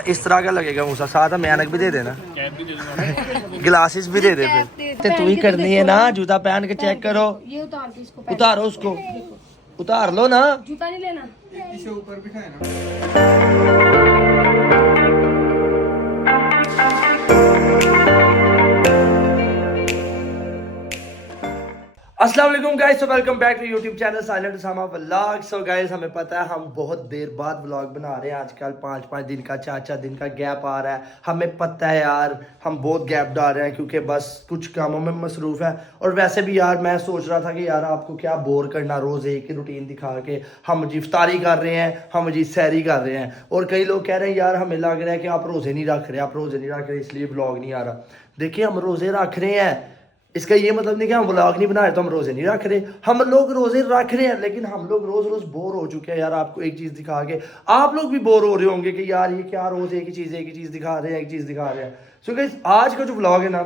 इस तरह का लगेगा मूसा, साथ में ऐनक भी दे देना, ग्लासेस भी दे दे फिर। तू ही करनी है ना, जूता पहन के चेक करो। ये उतार के इसको उतारो उसको, उतार लो ना। जूता नहीं लेना। इसे ऊपर बिठाए ना। अस्सलाम वालेकुम guys, so welcome back to YouTube channel Silent Usama Vlog. So guys, हमें पता है हम बहुत देर बाद व्लॉग बना रहे हैं आजकल, 5-5 दिन का 4-4 दिन का गैप आ रहा है। हमें पता है यार, हम बहुत गैप डाल रहे हैं क्योंकि बस कुछ कामों में मसरूफ़ है। और वैसे भी यार मैं सोच रहा था कि यार आपको क्या बोर करना रोज़ एक ही रूटीन दिखा के। हम जी इफ्तारी कर रहे हैं, हम जी सैरी कर रहे हैं, और कई लोग कह रहे हैं यार हमें लग रहा है कि आप रोज़े नहीं रख रहे, आप रोज़े नहीं रख रहे इसलिए व्लॉग नहीं आ रहा। देखिए, हम रोज़े रख रहे हैं, इसका ये मतलब नहीं कि हम व्लॉग नहीं बना रहे तो हम रोज़े नहीं रख रहे। हम लोग रोज़े रख रहे हैं, लेकिन हम लोग रोज़ रोज़ बोर हो चुके हैं यार आपको एक चीज़ दिखा के। आप लोग भी बोर हो रहे होंगे कि यार ये क्या रोज़ एक ही चीज़ दिखा रहे हैं, एक चीज़ दिखा रहे हैं। सो गाइस, आज का जो व्लॉग है ना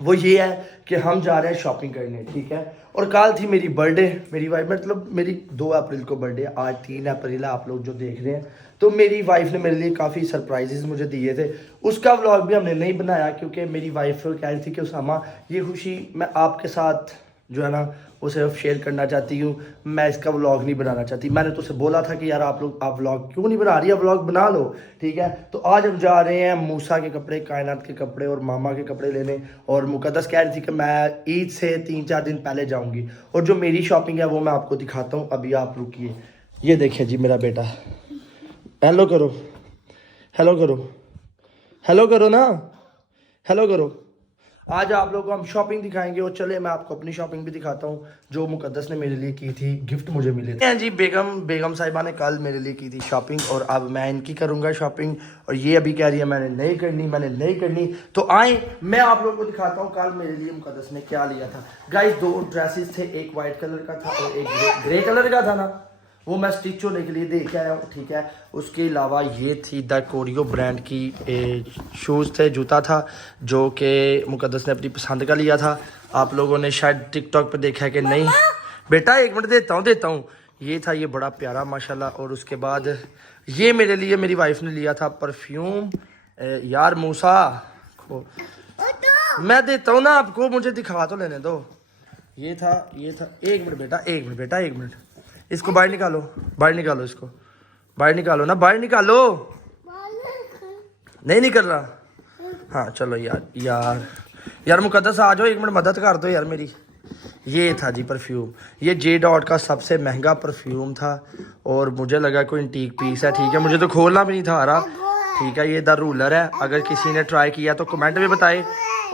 वो ये है कि हम जा रहे हैं शॉपिंग करने, ठीक है। और कल थी मेरी बर्थडे, मेरी वाइफ मतलब मेरी 2 अप्रैल को बर्थडे, आज 3 अप्रैल है, आप लोग जो देख रहे हैं। तो मेरी वाइफ ने मेरे लिए काफ़ी सरप्राइजेस मुझे दिए थे, उसका व्लॉग भी हमने नहीं बनाया क्योंकि मेरी वाइफ कह रही थी कि उसामा ये खुशी मैं आपके साथ जो है ना वो सिर्फ शेयर करना चाहती हूँ, मैं इसका व्लॉग नहीं बनाना चाहती। मैंने तो उसे बोला था कि यार आप व्लॉग क्यों नहीं बना रही है, व्लॉग बना लो, ठीक है। तो आज हम जा रहे हैं मूसा के कपड़े, कायनात के कपड़े और मामा के कपड़े लेने। और मुकद्दस कह रही थी कि मैं ईद से 3-4 दिन पहले जाऊँगी, और जो मेरी शॉपिंग है वो मैं आपको दिखाता हूँ। अभी आप रुकिए, ये देखिए जी मेरा बेटा, हेलो करो, हेलो करो, हेलो करो ना, हेलो करो। आज आप लोगों को हम शॉपिंग दिखाएंगे, और चले मैं आपको अपनी शॉपिंग भी दिखाता हूँ जो मुकद्दस ने मेरे लिए की थी, गिफ्ट मुझे मिले थे जी। बेगम साहिबा ने कल मेरे लिए की थी शॉपिंग, और अब मैं इनकी करूँगा शॉपिंग। और ये अभी कह रही है मैंने नहीं करनी। तो आए मैं आप लोगों को दिखाता हूँ कल मेरे लिए मुकद्दस ने क्या लिया था। गाइस, 2 ड्रेसेस थे, एक वाइट कलर का था और एक ग्रे कलर का था ना, वो मैं स्टिच होने के लिए दे के आया हूँ, ठीक है। उसके अलावा ये थी द कोरियो ब्रांड की शूज़ थे, जूता था, जो कि मुकद्दस ने अपनी पसंद का लिया था। आप लोगों ने शायद टिकटॉक पे देखा है कि नहीं। बेटा 1 मिनट देता हूँ। ये था, ये बड़ा प्यारा माशाल्लाह। और उसके बाद ये मेरे लिए मेरी वाइफ ने लिया था परफ्यूम। यार मूसा मैं देता हूँ ना आपको, मुझे दिखा तो लेने दो। ये था 1 मिनट बेटा, 1 मिनट। इसको बाहर निकालो, इसको बाहर निकालो ना, बाहर निकालो। नहीं निकल रहा। हाँ चलो यार मुकद्दस आ जाओ, 1 मिनट मदद कर दो यार मेरी। ये था जी परफ्यूम, ये जे डॉट का सबसे महंगा परफ्यूम था, और मुझे लगा कोई एंटीक पीस है, ठीक है। मुझे तो खोलना भी नहीं था आ रहा, ठीक है। ये द रूलर है, अगर किसी ने ट्राई किया तो कमेंट में बताए।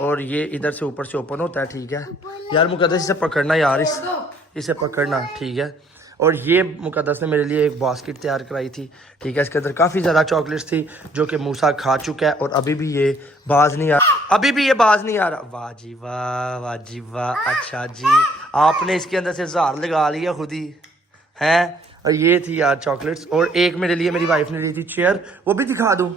और ये इधर से ऊपर से ओपन होता है, ठीक है। यार मुकद्दस इसे पकड़ना यार, इसे पकड़ना, ठीक है। और ये मुकद्दस ने मेरे लिए एक बास्केट तैयार कराई थी, ठीक है। इसके अंदर काफ़ी ज़्यादा चॉकलेट्स थी जो कि मूसा खा चुका है, और अभी भी ये बाज नहीं आ रहा। वाह जी वाह, अच्छा जी, आपने इसके अंदर से जार लगा लिया खुद ही हैं। और ये थी यार चॉकलेट्स, और एक मेरे लिए मेरी वाइफ ने ली थी चेयर, वो भी दिखा दूँ।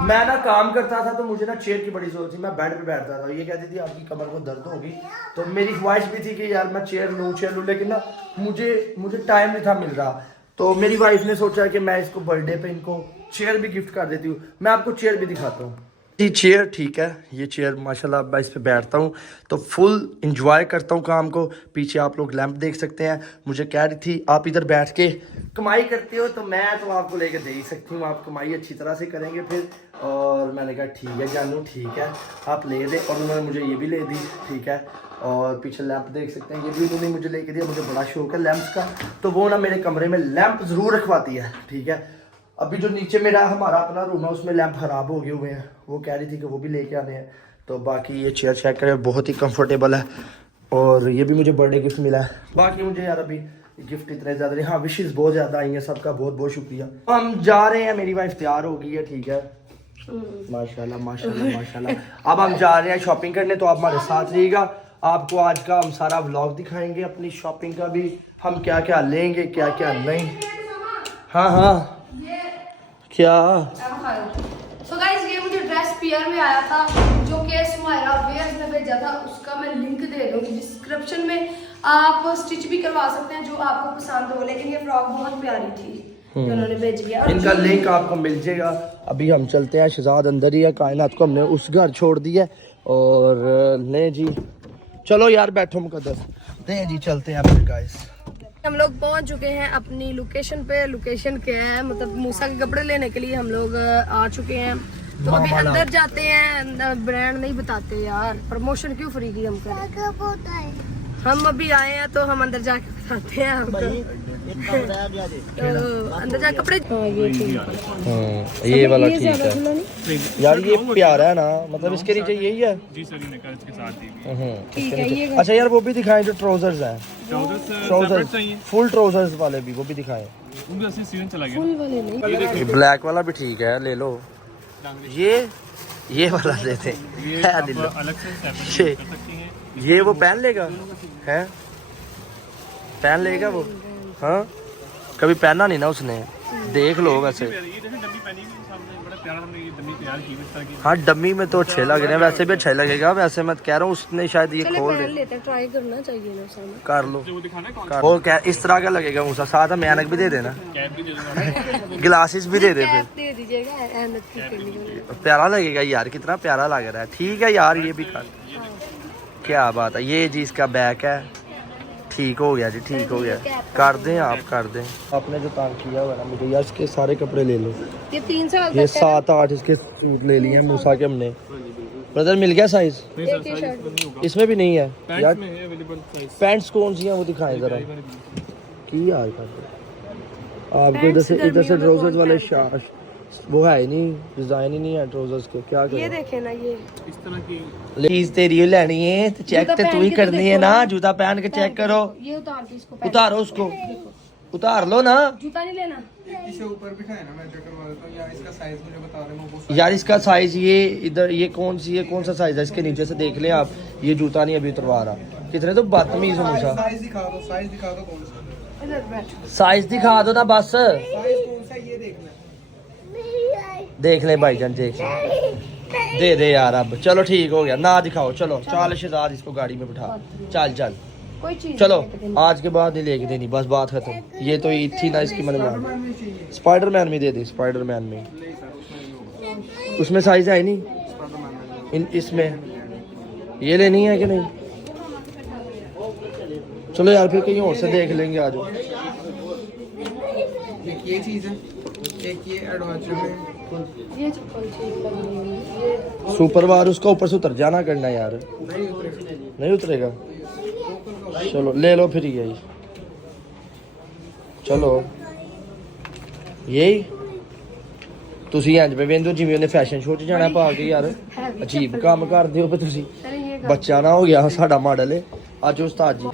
मैं ना काम करता था तो मुझे ना चेयर की बड़ी जरूरत थी, मैं बेड पे बैठता था। ये कहती थी आपकी कमर को दर्द होगी, तो मेरी ख्वाहिश भी थी कि यार मैं चेयर लूँ, लेकिन ना मुझे टाइम नहीं था मिल रहा। तो मेरी वाइफ ने सोचा कि मैं इसको बर्थडे पे इनको चेयर भी गिफ्ट कर देती हूँ। मैं आपको चेयर भी दिखाता हूँ जी, चेयर, ठीक है। ये चेयर माशाल्लाह मैं इस पे बैठता हूँ तो फुल इंजॉय करता हूँ काम को। पीछे आप लोग लैंप देख सकते हैं। मुझे कह रही थी आप इधर बैठ के कमाई करते हो, तो मैं तो आपको लेके दे ही सकती हूँ, आप कमाई अच्छी तरह से करेंगे फिर। और मैंने कहा ठीक है जानू, ठीक है आप ले दे। और उन्होंने मुझे ये भी ले दी, ठीक है। और पीछे लैंप देख सकते हैं, ये भी उन्होंने मुझे लेके दिया। मुझे बड़ा शौक है लैंप्स का, तो वो ना मेरे कमरे में लैंप ज़रूर रखवाती है, ठीक है। अभी जो नीचे मेरा हमारा अपना रूम है उसमें लैंप ख़राब हो गए हुए हैं, वो कह रही थी कि वो भी लेके आने हैं। तो बाकी ये चेयर चेक करें, बहुत ही कंफर्टेबल है, और ये भी मुझे बर्थडे गिफ्ट मिला है। बाकी मुझे यार अभी गिफ्ट इतने ज़्यादा नहीं, हाँ विशेस बहुत ज़्यादा आई हैं, सबका बहुत बहुत शुक्रिया। हम जा रहे हैं, मेरी वाइफ तैयार हो गई है, ठीक है। माशाल्लाह। अब हम जा रहे हैं शॉपिंग करने, तो आप हमारे साथ रहिएगा। आपको आज का हम सारा व्लॉग दिखाएंगे, अपनी शॉपिंग का भी, हम क्या क्या लेंगे क्या क्या नहीं। हाँ क्या सो गाइस, ये मुझे ड्रेस पेयर में आया था जो कि सुमायरा वेयर्स ने भेजा था, उसका मैं लिंक दे दूंगी डिस्क्रिप्शन में। आप स्टिच भी करवा सकते हैं जो आपको पसंद हो, लेकिन ये फ्रॉक बहुत प्यारी थी, उन्होंने भेज दिया। इनका लिंक आपको मिल जाएगा। अभी हम चलते हैं, शहजाद अंदर ही है, कायनात को हमने उस घर छोड़ दिया और ले जी चलो यार बैठो मुकद्दस, दे जी चलते हैं फिर गाइस। हम लोग पहुंच चुके हैं अपनी लोकेशन पे। लोकेशन क्या है, मतलब मूसा के कपड़े लेने के लिए हम लोग आ चुके हैं। तो अभी अंदर जाते हैं, ब्रांड नहीं बताते यार, प्रमोशन क्यों फ्री की हम करें। हम अभी आए हैं तो हम अंदर जाके बताते हैं हमको। तो अंदर जाके कपड़े, ये ठीक है, ये वाला ठीक है यार, ये प्यारा है ना, मतलब इसके नीचे यही है जी सर, ने इसके साथ दी ठीक है ये। अच्छा यार वो भी दिखाएं जो ट्राउजर्स हैं, ट्राउजर्स चाहिए, फुल ट्राउजर्स वाले भी वो भी दिखाएं। उनका असली सीजन चला गया। फुल वाले नहीं, ये ब्लैक वाला भी ठीक है, ले लो। ये वाला लेते ये हैं, आप ले लो। अलग से ये- सेपरेट कर सकती हैं। ये वो पहन लेगा है, पहन लेगा वो, हाँ कभी पहना नहीं ना उसने, देख लो वैसे। ये जैसे डमी पहनी हुई सामने, बड़ा प्यारा हमने ये डमी तैयार की हुई इस तरह की। हाँ डमी में तो अच्छे लग रहे हैं, वैसे भी अच्छा लगेगा, वैसे मैं कह रहा हूँ उसने शायद ये चले खोल पहन दे, लेते हैं, ट्राई करना चाहिए ना सामने। कर लो जो वो दिखाना है कौन कर। वो क्या इस तरह का लगेगा मुझे, साथ में ऐनक भी दे देना, कैप भी दे दूंगा। ग्लासेस भी दे दे फिर, कैप दे दीजिएगा, एहमद की करनी होगी। प्यारा लगेगा यार, कितना प्यारा लग रहा है। ठीक है यार ये भी कर, क्या बात है। ये जी इसका बैक है, ठीक हो गया जी, ठीक हो गया, कर दें आप कर दें। आपने जो तंग किया हुआ ना मुझे यार, इसके सारे कपड़े ले लो, ये 3 साल ये तक है। 7-8 इसके सूट ले लिए हैं मूसा के हमने। ब्रदर मिल गया साइज, नहीं सर, एक ही साइज शर्ट। नहीं होगा। इसमें भी नहीं है यार। पैंट्स में है अवेलेबल साइज। पैंट्स कौन सी हैं वो दिखाएं जरा, की यार कर दो। आपको इधर से गर्मियों में ट्राउजर्स कौन वाले पहनता शार्ट वो है ही नहीं, डिजाइन ही नहीं है ट्राउजर्स के, क्या ये करें। देखे ना, ये इस तरह की चीज तेरी ही लेनी है तो चेक जूता तो तू पहन ही के तो करनी है देखो ना, ना। जूता पहन के चेक करो, ये उतार के इसको पहन। उतारो उसको, उतार लो ना जूता नहीं लेना। इसे ऊपर बिठाए ना, मैं चेक करवा देता हूँ। यार इसका साइज मुझे बता रहे हैं वो। यार। इसका साइज ये इधर, ये कौन सी है, कौन सा साइज है, इसके नीचे से देख लें आप, ये जूता नहीं अभी उतरवा रहा। कितने तो बदतमीज हो मूसा, साइज दिखा दो, साइज दिखा दो कौन सा इधर बैठ। साइज दिखा दो ना बस, साइज कौन सा, ये देखना। देख ले भाईजान, देख ले, दे यार अब, चलो ठीक हो गया ना, दिखाओ चलो, चल शहजाद इसको गाड़ी में बिठा, चल चल कोई चीज चलो, नहीं लेके देनी। आज के बाद नहीं लेके देनी, बस बात खत्म। ये तो ईद थी ना इसकी, मैंने मान स्पाइडरमैन में दे दे, स्पाइडरमैन में, उसमें साइज है ही नहीं इसमें, ये लेनी है कि नहीं। चलो यार फिर कहीं और से देख लेंगे आज। एक ये चीज है, एक ये एडवेंचर में ये चप्पल ठीक लगी है, ये सुपर वार उसका ऊपर से उतर जाना करना यार, नहीं उतरेगा। नहीं उतरेगा। चलो ले लो फिर यही, चलो यही ਤੁਸੀਂ ਇੰਜ ਪੇ ਵੇਂਦੋ ਜਿਵੇਂ ਉਹਨੇ ਫੈਸ਼ਨ ਸ਼ੋਅ 'ਚ ਜਾਣਾ ਪਾ ਕੇ ਯਾਰ, ਅਜੀਬ ਕੰਮ ਕਰਦੇ ਹੋ ਪੇ ਤੁਸੀਂ। अरे ये ਬੱਚਾ ਨਾ ਹੋ ਗਿਆ ਸਾਡਾ ਮਾਡਲ ਹੈ ਅੱਜ ਉਸਤਾਦ ਜੀ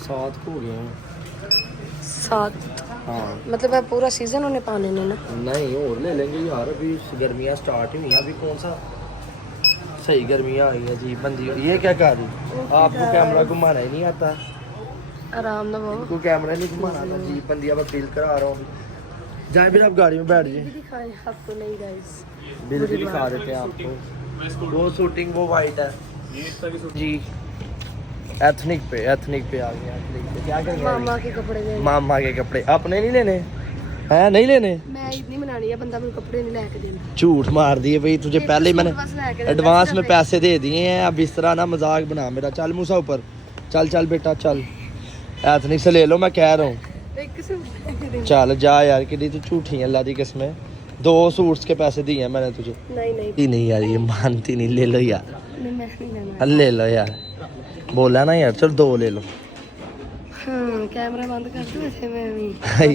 7 ਹੋ गए हैं। 7 हाँ मतलब अब पूरा सीजन उन्हें पाने ने ना। नहीं और ले लेंगे यार, अभी गर्मियाँ स्टार्ट ही हुई हैं, अभी कौन सा सही गर्मियाँ आई हैं जी बंदी। ये क्या कर रही, आपको कैमरा घुमाना ही नहीं आता, आराम ना वो को कैमरा नहीं घुमाना आता जी बंदी। अब बिल करा रहा हूँ, जाए फिर आप गाड़ी में बैठ जाए, दिखाएं आपको नहीं गाइस। बिल भी दिखा देते हैं आपको। वो शूटिंग वो वाइट है ये इस तरह की जी, एथनिक पे आ गया, एथनिक पे क्या करेंगे। मामा के कपड़े लेने। मामा के कपड़े अपने नहीं लेने हैं, नहीं लेने, मैं इतनी बनानी है, बंदा मेरे कपड़े नहीं लेके देना। झूठ मार दिए भाई तुझे, पहले ही मैंने बस लेके देना, एडवांस सिर्फ में पैसे दे दिए हैं, अब इस तरह ना मजाक बना मेरा। चल मूसा ऊपर, चल चल बेटा चल, एथनिक से ले लो मैं कह रहा हूँ। एक सिर्फ लेके देना। चल जा यार, कि तू झूठी है अल्लाह की कसम, 2 सूट्स के पैसे दिए हैं मैंने तुझे। नहीं नहीं यार ये मानती नहीं, ले लो यार, नहीं मैं नहीं लेना। ले लो यार, बोला ना यार, चल 2 ले लो कैमरा बंद कर दो ऐसे मैं भी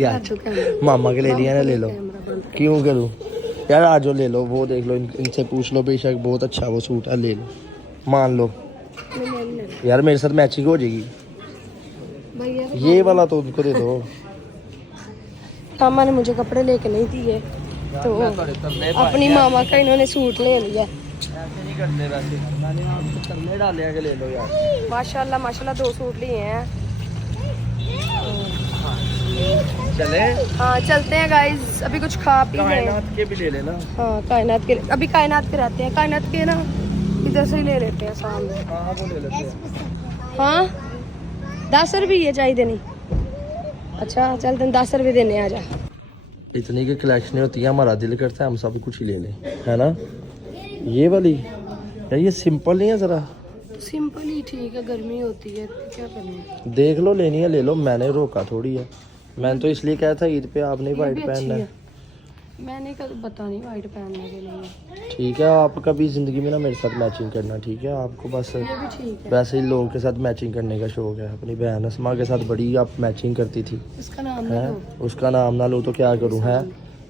यार। कर चुका हूं। मामा के ले लिया ना, ले लो, कैमरा बंद कर। क्यों करूँ यार, आज ले लो, वो देख लो, इनसे पूछ लो, बेशक बहुत अच्छा वो सूट है, ले लो, मान लो नहीं मैं नहीं लेना यार, मेरे साथ मैचिंग हो जाएगी। भैया। ये वाला तो उनको दे दो। मामा ने मुझे कपड़े लेके नहीं दिए तो अपनी मामा का इन्होंने सूट ले लिया। ऐसे नहीं करते वैसे, मैंने आपको तरले डाले हैं कि ले लो यार। माशाल्लाह माशाल्लाह 2 सूट लिए हैं। चले हाँ चलते हैं गाइस, अभी कुछ खा पी लें। कायनात के भी ले लेना। हाँ कायनात के, अभी कायनात के रहते हैं, कायनात के ना इधर से ही ले लेते हैं सामने। हाँ वो ले लेते हैं। हाँ 10 रुपये चाहिए नहीं। अच्छा चल तेन 10 रुपये देने आ जा। इतनी की कलेक्शन होती है, हमारा दिल करता है हम सब कुछ ही ले लें, है ना। ये वाली यार ये सिंपल नहीं है ज़रा, सिंपल ही ठीक है, गर्मी होती है क्या करना। देख लो लेनी है ले लो, मैंने रोका थोड़ी है। मैंने तो इसलिए कहा था ईद पे आपने वाइट पहनना है। मैंने कभी पता नहीं वाइट पहनने के लिए। ठीक है, आप कभी ज़िंदगी में ना मेरे साथ मैचिंग करना, ठीक है। आपको बस ये भी ठीक है। वैसे ही लोगों के साथ मैचिंग करने का शौक है। अपनी बहन असमा के साथ बड़ी आप मैचिंग करती थी, इसका नाम है। नहीं दो। उसका नाम ना लो तो क्या करूँ, है।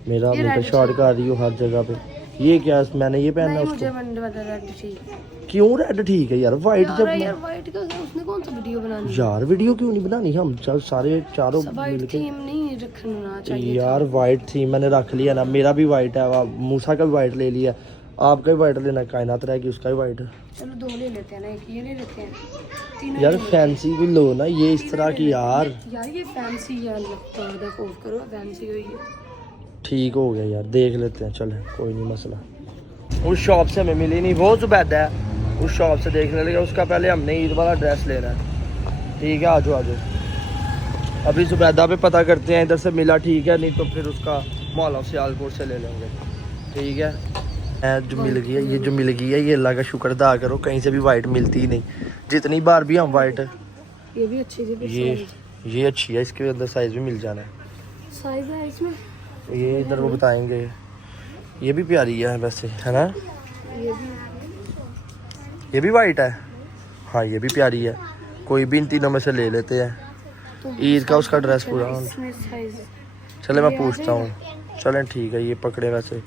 मेरा ये मेकअप red शॉट कर रही हो हर जगह पे। ये क्या मैंने ये पहनना नहीं, है मुझे उसको। मन बता रेड ठीक है। क्यों रेड ठीक है यार, वाइट यार जब यार वाइट का उसने कौन सा वीडियो बनानी है? यार वीडियो क्यों नहीं बनानी, हम चल सारे चारों वाइट मिलके। थीम नहीं रखना चाहिए यार वाइट थी, मैंने रख लिया ना, मेरा भी वाइट है, मूसा का भी वाइट ले लिया, आपका भी वाइट लेना, कायनात रहेगी उसका भी वाइट। चलो 2 ले लेते हैं ना, एक ये ले लेते हैं, 3 यार फैंसी भी लो ना, ये इस तरह की यार। यार ये फैंसी है, लगता है देखो करो फैंसी हुई है। ठीक हो गया यार, देख लेते हैं, चल कोई नहीं मसला। उस शॉप से हमें मिली नहीं, बहुत जुबैदा है, उस शॉप से देखने लगे। उसका पहले हमने ईद वाला ड्रेस लेना है, ठीक है। आजो आजो अभी जुबैदा पे पता करते हैं, इधर से मिला ठीक है, नहीं तो फिर उसका मौला सियालकोट से ले लेंगे, ठीक है। जो मिल गई है, ये जो मिल गई है, ये अल्लाह का शुक्र अदा करो, कहीं से भी वाइट मिलती ही नहीं। जितनी बार भी हम वाइट, ये भी अच्छी थी। ये अच्छी है, इसके अंदर साइज भी मिल जाना है। साइज है इसमें, ये इधर वो बताएंगे। ये भी प्यारी है वैसे, है ना। ये भी वाइट है, हाँ ये भी प्यारी है। कोई भी इन तीनों में से ले लेते हैं, तो ईद का उसका ड्रेस पूरा। इसमें साइज चले मैं पूछता हूँ, चलें ठीक है। ये पकड़े वैसे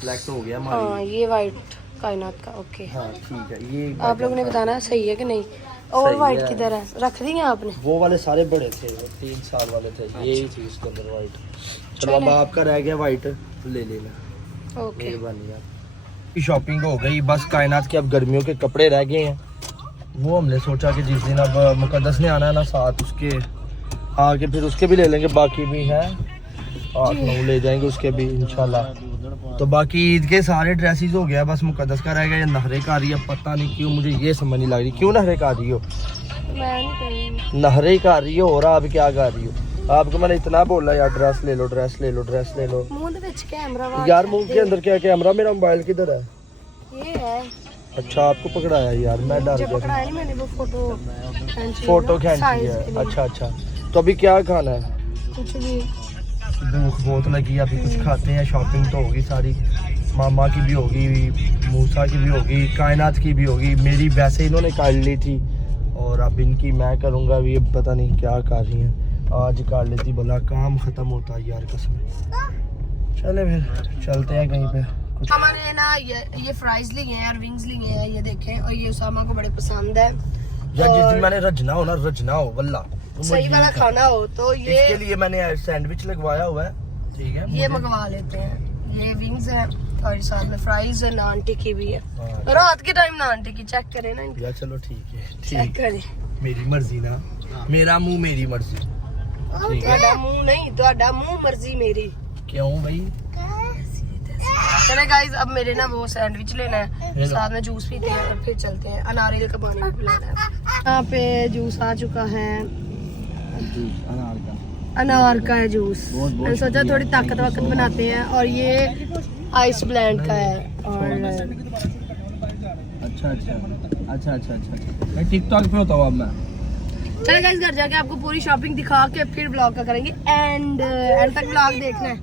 सिलेक्ट हो गया हमारी। हाँ ये वाइट कायनात का, ओके। हाँ ठीक है, ये आप लोगों ने बताना है सही है कि नहीं। और सही वाइट है। किधर है, रख दी है आपने? वो वाले सारे बड़े थे, वो 3 साल वाले थे, ये ही थी इसके अंदर वाइट। चलो अब आपका रह गया वाइट, ले लेना, ओके। मेहरबानी यार। शॉपिंग हो गई, बस कायनात के अब गर्मियों के कपड़े रह गए हैं। वो हमने सोचा कि जिस दिन अब मुकद्दस ने आना है ना साथ, उसके आके फिर उसके भी ले लेंगे, बाकी भी है 8-9 ले जाएंगे उसके भी इंशाल्लाह। तो बाकी ईद के सारे ड्रेसेस हो गया, बस मुकद्दस का रह गया। ये नहरे का आ रही है, पता नहीं क्यों, मुझे ये समझ नहीं लग रही क्यों नहरे का आ रही हो। मैं नहीं करूँगी। नहरे का आ रही हो, और आप क्या कर रही हो। आपको मैंने इतना बोला यार, ड्रेस ले लो, ड्रेस ले लो, ड्रेस ले लो। मुंह दे विच कैमरा यार मुंह के अंदर क्या कैमरा, मेरा मोबाइल किधर है। ये है, अच्छा आपको पकड़ाया यार, मैं डर मुझे गया। पकड़ा है नहीं, मैंने वो फोटो खींची है, अच्छा अच्छा। तो अभी क्या खाना है। कुछ भी। भूख बहुत लगी, अभी कुछ खाते हैं। शॉपिंग तो होगी सारी, मामा की भी होगी, मूसा की भी होगी, कायनात की भी होगी, मेरी वैसे इन्होंने कर ली थी, और अब इनकी मैं करूँगा अभी। अब पता नहीं क्या कर रही हैं, आज कर लेती, भला काम ख़त्म होता यार कसम। चले फिर चलते हैं कहीं पे। कुछ हमारे ना ये फ्राइज लिए हैं यार, विंग्स लिए हैं, ये देखें, और ये उसामा को बड़े पसंद है। यार जिस दिन मैंने रजना हो ना, रजना हो वल्ला सही वाला खाना हो तो ये इसके लिए मैंने सैंडविच लगवाया हुआ है, ठीक है। ये मंगवा लेते हैं। ये विंग्स है और साथ में फ्राइज है, नान टिक्की भी है। हाँ, रात के टाइम नान टिक्की चेक करें ना, यार चलो ठीक है, चेक ठीक। करें। मेरी मर्जी ना, मेरा मुंह मेरी मर्जी। ठीक है। ਤੁਹਾਡਾ ਮੂੰਹ ਨਹੀਂ, ਤੁਹਾਡਾ ਮੂੰਹ ਮਰਜ਼ੀ ਮੇਰੀ। क्यों भाई। चले गाइस, अब मेरे ना वो सैंडविच लेना है, साथ में जूस पीते हैं और फिर चलते हैं। अनारियल का पानी भी पिलाना है। यहाँ पे जूस आ चुका है, अनार का है जूस। मैंने सोचा थोड़ी ताकत वाकत बनाते हैं। और ये आइस ब्लेंड का है। और अच्छा अच्छा अच्छा अच्छा अच्छा, मैं टिकटॉक पे होता हूँ अब मैं। चले गाइस, घर जाके आपको पूरी शॉपिंग दिखा के फिर ब्लॉग का करेंगे एंड तक ब्लॉग देखना है।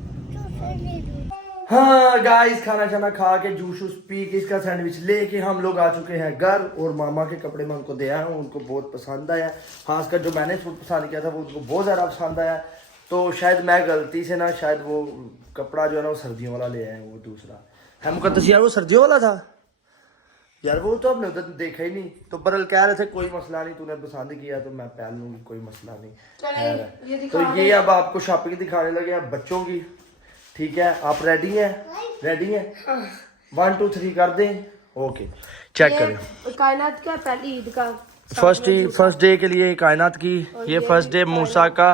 हाँ गाइस, खाना खाना खा के जूस वूस पी के इसका सैंडविच लेके हम लोग आ चुके हैं घर। और मामा के कपड़े मैं उनको दिया हूँ, उनको बहुत पसंद आया। खासकर जो मैंने सूट पसंद किया था वो उनको बहुत ज़्यादा पसंद आया। तो शायद मैं गलती से ना, शायद वो कपड़ा जो है ना वो सर्दियों वाला ले आए, वो दूसरा है मुकद्दस यार, वो सर्दियों वाला था यार, वो तो आपने उधर देखा ही नहीं। तो बरल कह रहे थे कोई मसला नहीं, तूने पसंद किया तो मैं पहन लूंगी, कोई मसला नहीं। तो ये अब आपको शॉपिंग दिखाने लगे हैं बच्चों की, ठीक है। आप रेडी हैं? रेडी हैं? 1 2 3 कर दें, ओके। चेक करें। कायनात का पहली ईद का फर्स्ट डे के लिए कायनात की, ये फर्स्ट डे मूसा का,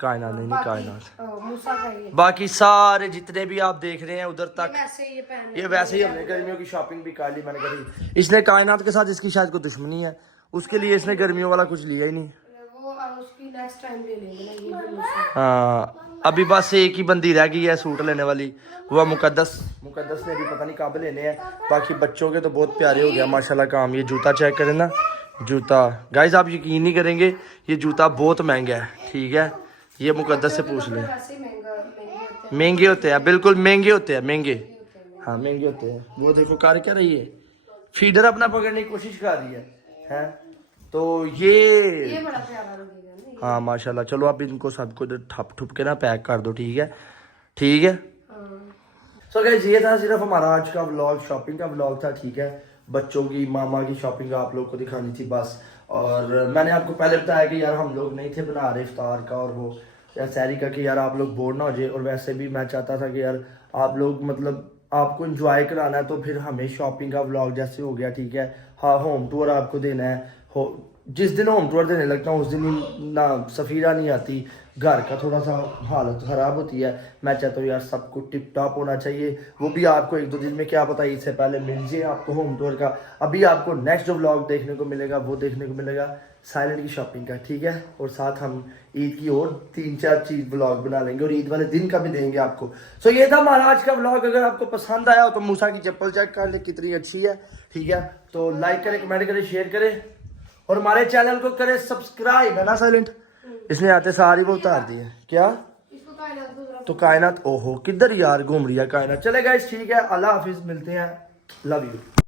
कायनात नहीं कायनात। मूसा का ये। बाकी सारे जितने भी आप देख रहे हैं उधर तक, वैसे ये पहन ये वैसे ही हमने गर्मियों की शॉपिंग भी कर ली। मैंने कही इसने कायनात के साथ इसकी शायद कोई दुश्मनी है, उसके लिए इसने गर्मियों वाला कुछ लिया ही नहीं। वो उसकी नेक्स्ट टाइम ले लेंगे ना ये भी मुझसे। हाँ अभी बस एक ही बंदी रह गई है सूट लेने वाली, वो मुकद्दस ने भी पता नहीं कब लेने हैं। बाकी बच्चों के तो बहुत प्यारे हो गया माशाल्लाह काम। ये जूता चेक करें ना, जूता गाइस आप यकीन नहीं करेंगे, ये जूता बहुत महंगा है, ठीक है, ये मुकद्दस से पूछ लें। वैसे महंगे महंगे होते हैं, बिल्कुल महंगे होते हैं, महंगे, हाँ महंगे होते हैं। वो देखो कर क्या रही है, फीडर अपना पकड़ने की कोशिश कर रही है? तो ये बड़ा प्यारा लगेगा ना। हाँ माशाल्लाह। चलो आप इनको सबको ठप ठुप के ना पैक कर दो, ठीक है, ठीक है। सो गाइस ये था सिर्फ हमारा आज का व्लॉग, शॉपिंग का व्लॉग था, ठीक है। बच्चों की मामा की शॉपिंग आप लोग को दिखानी थी बस। और मैंने आपको पहले बताया कि यार हम लोग नहीं थे बना रहे इफ्तार का और वो या सैरी का, कि यार आप लोग बोर ना हो जाए। और वैसे भी मैं चाहता था कि यार आप लोग मतलब आपको एंजॉय कराना है, तो फिर हमें शॉपिंग का व्लॉग जैसे हो गया, ठीक है। हाँ होम टूर आपको देना है, जिस दिन होम टूर देने लगता हूँ उस दिन ही ना सफ़ीरा नहीं आती, घर का थोड़ा सा हालत ख़राब होती है। मैं चाहता हूँ यार सब कुछ टिप टॉप होना चाहिए, वो भी आपको 1-2 दिन में, क्या पता इससे पहले मिल जाए आपको होम टूर का। अभी आपको नेक्स्ट जो व्लॉग देखने को मिलेगा वो देखने को मिलेगा साइलेंट की शॉपिंग का, ठीक है। और साथ हम ईद की और 3-4 चीज़ व्लॉग बना लेंगे और ईद वाले दिन का भी देंगे आपको। सो ये था हमारा आज का व्लॉग। अगर आपको पसंद आया हो तो मूसा की चप्पल चेक कर ले कितनी अच्छी है, ठीक है। तो लाइक करें, कमेंट करें, शेयर करें और हमारे चैनल को करें सब्सक्राइब, है ना साइलेंट? इसने आते सारी वो उतार दी है क्या? इसको कायनात को जरा तो कायनात, ओहो किधर यार घूम रही है कायनात। चले गाइस ठीक है, अल्लाह हाफिज, मिलते हैं, लव यू।